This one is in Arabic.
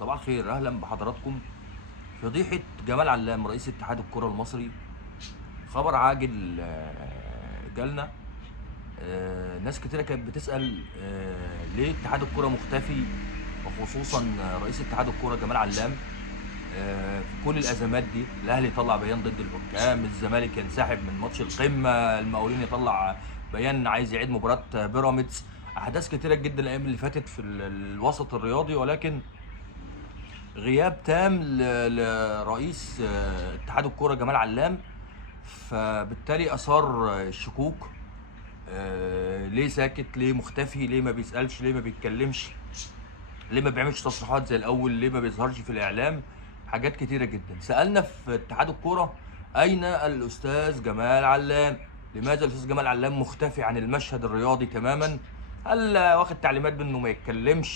صباح الخير، اهلا بحضراتكم. فضيحه جمال علام رئيس اتحاد الكره المصري. خبر عاجل جالنا. ناس كتيره كانت بتسال ليه اتحاد الكره مختفي، وخصوصا رئيس اتحاد الكره جمال علام. في كل الازمات دي الاهلي يطلع بيان ضد الحكام، الزمالك ينسحب من ماتش القمه، المقاولين يطلع بيان عايز يعيد مباراه بيراميدز. احداث كتيره جدا الايام اللي فاتت في الوسط الرياضي، ولكن غياب تام لرئيس اتحاد الكوره جمال علام. فبالتالي اثار الشكوك. ليه ساكت؟ ليه مختفي؟ ليه ما بيسالش؟ ليه ما بيتكلمش؟ ليه ما بيعملش تصريحات زي الاول؟ ليه ما بيظهرش في الاعلام؟ حاجات كتيره جدا. سالنا في اتحاد الكوره اين الاستاذ جمال علام؟ لماذا الاستاذ جمال علام مختفي عن المشهد الرياضي تماما؟ هل واخد تعليمات بانه ما يتكلمش